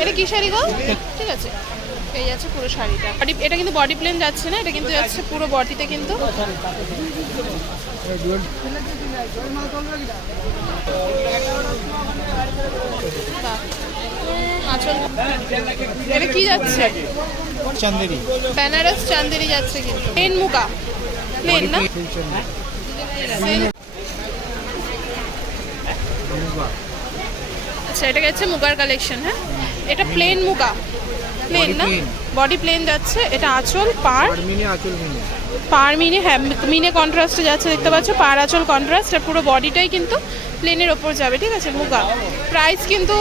এটা কি শাড়ি গো? ঠিক আছে। এই যাচ্ছে পুরো শাড়িটা। বডি এটা কিন্তু বডি প্লেন যাচ্ছে না এটা কিন্তু যাচ্ছে পুরো বডিতে কিন্তু। এটা কি যাচ্ছে? চান্দেরি। বেনারস চান্দেরি যাচ্ছে কিন্তু। প্লেন মুগা। প্লেন না। আচ্ছা এটা গেছে মুগার কালেকশন হ্যাঁ? এটা প্লেন মুগা। প্লেন না? বডি প্লেন যাচ্ছে। এটা আঁচল পার মিনি আঁচল মিনি। পার মিনে হ্যাঁ মিনে কন্ট্রাস্টে যাচ্ছে দেখতে পাচ্ছ? পার আঁচল কন্ট্রাস্ট আর পুরো বডিটাই কিন্তু প্লেনের ওপর যাবে ঠিক আছে মুগা। প্রাইস কিন্তু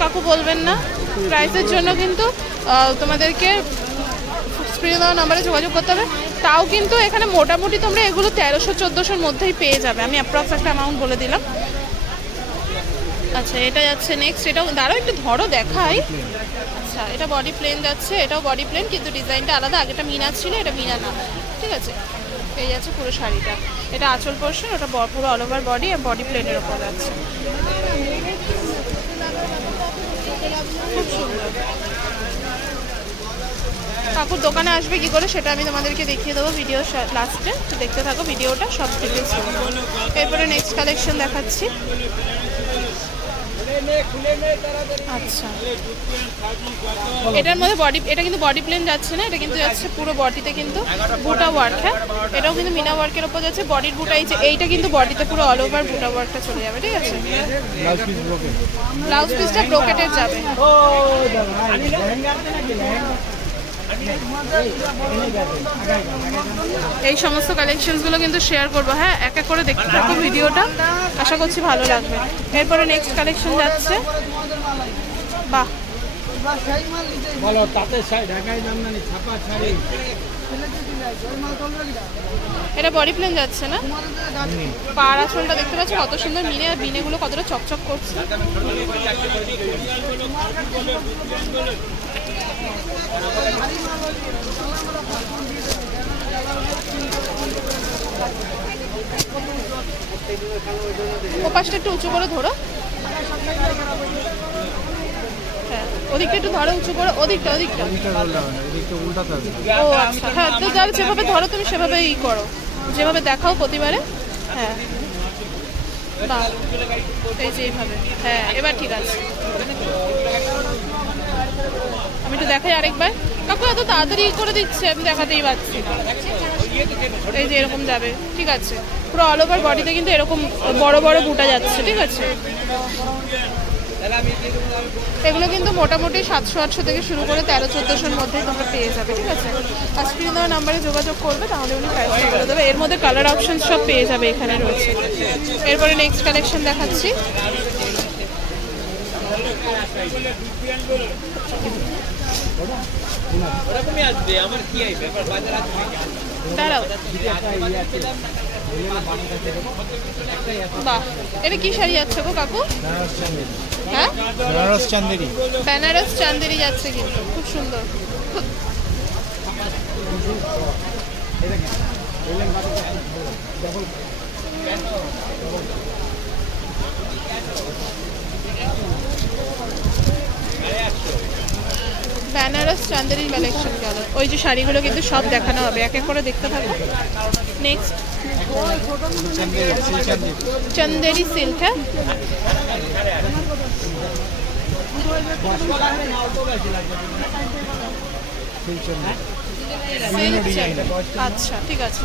কাকু বলবেন না। প্রাইসের জন্য কিন্তু তোমাদেরকে স্ক্রিনে দেওয়া নাম্বারে যোগাযোগ করতে হবে। তাও কিন্তু এখানে মোটামুটি তোমরা এগুলো তেরোশো চোদ্দোশোর মধ্যেই পেয়ে যাবে। আমি অ্যাপ্রক্স একটা অ্যামাউন্ট বলে দিলাম। আচ্ছা এটা যাচ্ছে নেক্সট এটাও দাঁড়াও একটু ধরো দেখাই। আচ্ছা এটা বডি প্লেন যাচ্ছে, এটাও বডি প্লেন কিন্তু ডিজাইনটা আলাদা। আগেটা মিনা ছিল, এটা মিনা না। ঠিক আছে? এই যাচ্ছে পুরো শাড়িটা। এটা আঁচল পোর্শন ওটা পুরো অল ওভার বডি আর বডি প্লেনের ওপর যাচ্ছে। খুব সুন্দর। কাকুর দোকানে আসবে কি করে, সেটা আমি তোমাদেরকে দেখিয়ে দেবো ভিডিও লাস্টে দেখতে থাকো ভিডিওটা সব থেকে এরপরে নেক্সট কালেকশন দেখাচ্ছি। আচ্ছা। এটার মধ্যে বডি এটা কিন্তু বডি প্লেন যাচ্ছে না এটা কিন্তু যাচ্ছে পুরো বডিতে কিন্তু বুটা ওয়ার্ক হ্যাঁ। এটাও কিন্তু মিনা ওয়ার্কের ওপর যাচ্ছে বডির বুটা এই যে এইটা কিন্তু বডিতে পুরো অল ওভার বুটা ওয়ার্কটা চলে যাবে ঠিক আছে? ব্লাউজ ব্লাউজ পিসটা ব্রোকেটের যাবে। এই সমস্ত কালেকশনসগুলো কিন্তু শেয়ার করব হ্যাঁ? এক এক করে দেখতে থাকো ভিডিওটা। আশা করছি ভালো লাগবে। এরপরে নেক্সট কালেকশন যাচ্ছে। বাহ। বলো তাতে ঢাকায় জামদানি ছাপা শাড়ি। এটা বডি প্লেন যাচ্ছে না? পাড় আসলটা দেখতে পাচ্ছ কত সুন্দর মিনে আর বিনেগুলো কতটা চকচক করছে। ওপাশটা একটু উঁচু করে ধরো। হ্যাঁ ওদিকটা একটু ধরো উঁচু করে ওদিকটা ওদিকটা। ও আচ্ছা হ্যাঁ তো যেভাবে ধরো তুমি সেভাবে ই করো। যেভাবে দেখাও প্রতিবারে। হ্যাঁ। বাহ এই যে এইভাবে। হ্যাঁ এবার ঠিক আছে। আমি একটু দেখাই আরেকবার। কাকু, এত তাড়াতাড়ি করে দিচ্ছে, আমি দেখাতেই পাচ্ছি এই যে এরকম যাবে, ঠিক আছে। পুরো অল ওভার বডিতে কিন্তু এরকম বড় বড় বুটা যাচ্ছে, ঠিক আছে। এগুলো কিন্তু মোটামুটি সাতশো আটশো থেকে শুরু করে তেরো চোদ্দোশোর মধ্যেই তোমরা পেয়ে যাবে, ঠিক আছে। আর স্ক্রিন দেওয়া নাম্বারে যোগাযোগ করবে, তাহলে উনি প্রাইসটা বলে দেবে। এর মধ্যে কালার অপশন সব পেয়ে যাবে এখানে রয়েছে। এরপরে নেক্সট কালেকশন দেখাচ্ছি। ওরকমই আসবে আমার কি এই ব্যাপার বাজার আসবে দাঁড়াও। বাহ এটা কি শাড়ি যাচ্ছে গো কাকু? হ্যাঁ? বেনারস চান্দেরি। বেনারস চান্দেরি যাচ্ছে কিন্তু খুব সুন্দর। বেনারস চান্দেরির কালেকশন গেল ওই যে শাড়িগুলো কিন্তু সব দেখানো হবে, এক এক করে দেখতে থাকো next Chanderi silk Chanderi Chanderi silk হ্যাঁ? চান্দেরি চান্দেরি। আচ্ছা ঠিক আছে।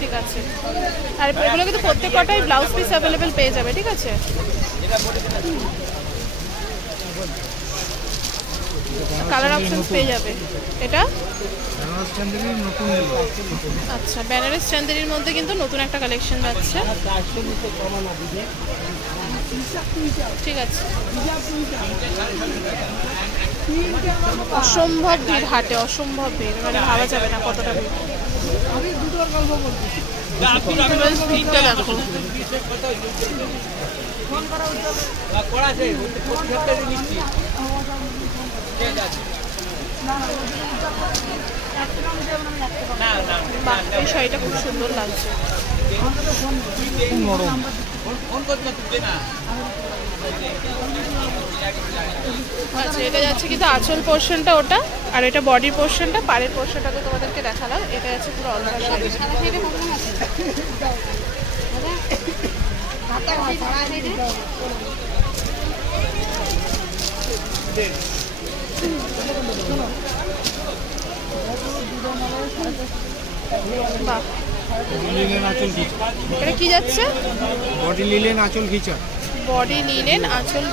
ঠিক আছে। আর এগুলো কিন্তু প্রত্যেক কটাই ব্লাউজ পিস অ্যাভেলেবেল পেয়ে যাবে, ঠিক আছে? কালার অপশনস পেয়ে যাবে। এটা? আচ্ছা ব্যানারেস চান্দেরির মধ্যে কিন্তু নতুন একটা কালেকশন যাচ্ছে। ঠিক আছে। অসম্ভব ভিড় হাটে, অসম্ভব ভিড়। মানে ভাবা যাবে না কতটা ভিড়। এই শাড়িটা খুব সুন্দর লাগছে। ফোন করতে তুলবে না? আচ্ছা এটা যাচ্ছে কিন্তু আঁচল পোর্শনটা ওটা আর এটা বডির পোর্শনটা পাড়ের পোর্শনটা তো তোমাদেরকে দেখালাম এটা যাচ্ছে পুরো অল্প শাড়ি এটা কি যাচ্ছে? বডি লিলেন আঁচল ঘিচা বডি লিনেন আঁচল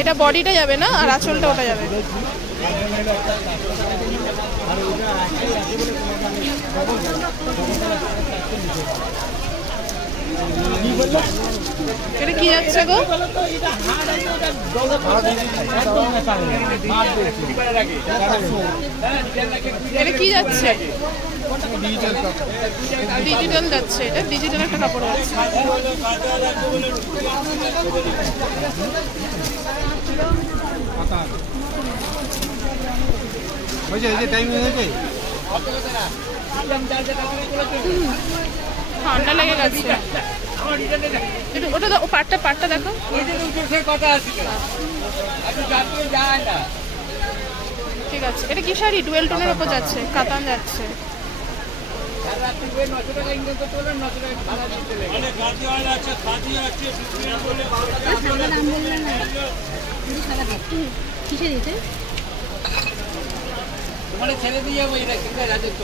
এটা বডিটা যাবে না আর আঁচলটা ওটা যাবে। এটা কি যাচ্ছে গো? এটা কি যাচ্ছে? ডিজিটাল যাচ্ছে এটা ডিজিটাল একটা কাপড় আছে হয়েছে টাইম হয়েছে ঠান্ডা লেগে গেছে। ওটা ও পাটটা পাটটা দেখো। ঠিক আছে। এটা কি শাড়ি? ডুয়েল টোনের উপর যাচ্ছে কাতান যাচ্ছে। কিসে দিতে তোমার ছেলে দিয়ে রাজত্ব।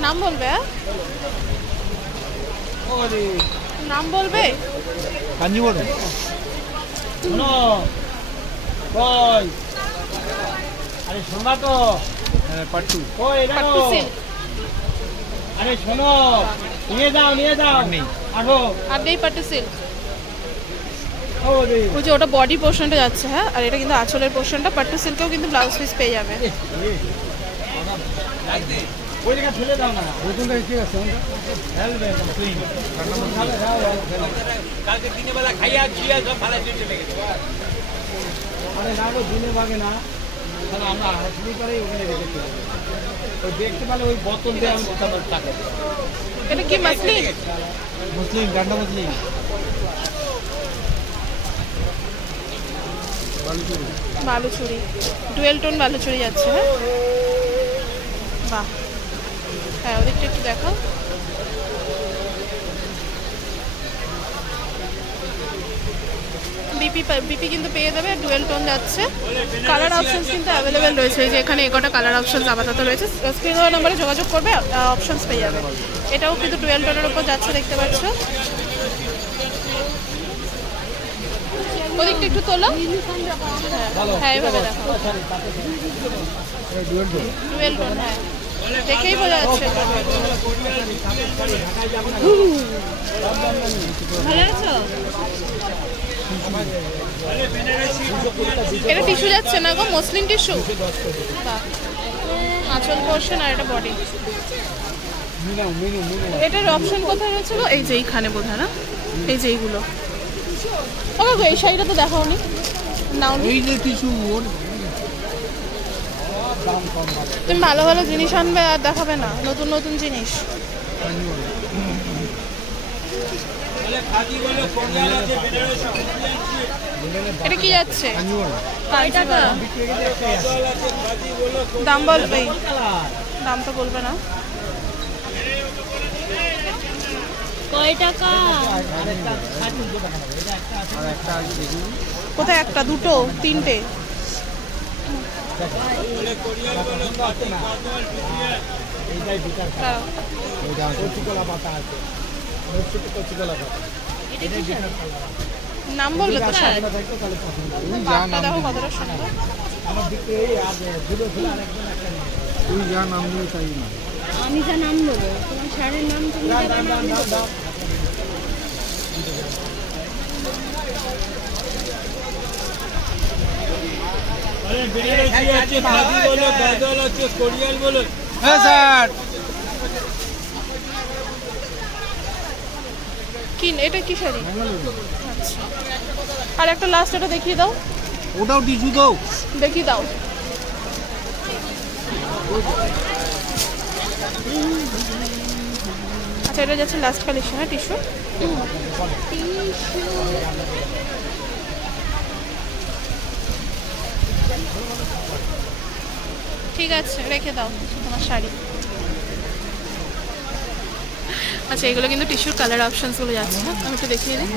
নাম বলবে? নাম বলবে? কই? আরে শোনা তো। হ্যাঁ পাট্টু। কই পাট্টু আরে শোনো। নিয়ে যাও নিয়ে যাও। নেই। আর নেই পাট্টু সিল্ক ওই যে ওটা বডি পোর্শনটা যাচ্ছে হ্যাঁ? আর এটা কিন্তু আঁচলের পোর্শনটা পাট্টু সিল্কেও কিন্তু ব্লাউজ পিস পেয়ে যাবে। এটা কি muslin muslin, গান্ডা muslin. Baluchari? Dual tone Baluchari যাচ্ছে হ্যাঁ? বাহ। হ্যাঁ ওদিকটা একটু দেখো বিপি বিপি কিন্তু পেয়ে যাবে, ডুয়েল টোন যাচ্ছে। কালার অপশনস কিন্তু অ্যাভেলেবেল রয়েছে যে এখানে এগোটা কালার অপশনস আপাতত রয়েছে। স্ক্রিন নাম্বারে যোগাযোগ করবে অপশনস পেয়ে যাবে। এটাও কিন্তু ডুয়েল টোনের উপর যাচ্ছে, দেখতে পাচ্ছ। ওদিকটা একটু তোলো। হ্যাঁ দেখো। হ্যাঁ। দেখেই বোঝা যাচ্ছে। ভালো আছো? এটা টিস্যু যাচ্ছে না গো, মসলিন টিস্যু? আঁচল পোর্শন আর এটা বডি এটার অপশন কোথায় রয়েছে গো? এই যে এইখানে বোধহয়, না? এই যে এইগুলো। ও গো এই শাড়িটা তো দেখাওনি। নাও। এই যে ওর তুমি ভালো ভালো জিনিস আনবে আর দেখাবে না নতুন নতুন জিনিস। এটা কি যাচ্ছে। দাম বলবে দাম তো বলবে না কয় টাকা আর একটা আছে কোথায় একটা দুটো তিনটে দাঁড়াও। ওইটা আছে কলা পাতা আছে ছোট কচি কলা পাতা এটা কি শাড়ি? নাম বলবে তো শাড়ি এটা থাকতো তাহলে পছন্দ হবে। তুই যা পাটটা নাম দেখো কতটা সুন্দর। আমার দিক থেকে এই আর দুটো ছিল আরেকজন একটা নিয়ে তুই যা নাম দিবি তাই না? আমি যা নাম দেবো তোমার শাড়ির নাম তুমি এটা কি শাড়ি? আচ্ছা। আর একটা লাস্ট এটা দেখিয়ে দাও। ওটাও টিস্যু দাও। দেখিয়ে দাও। আচ্ছা এটা যাচ্ছে লাস্ট কালেকশন হ্যাঁ টিস্যু? ঠিক আছে, রেখে দাও তোমার শাড়ি। আচ্ছা এগুলো কিন্তু টিস্যুর কালার অপশনসগুলো যাচ্ছে, আমি একটু দেখিয়ে দিই।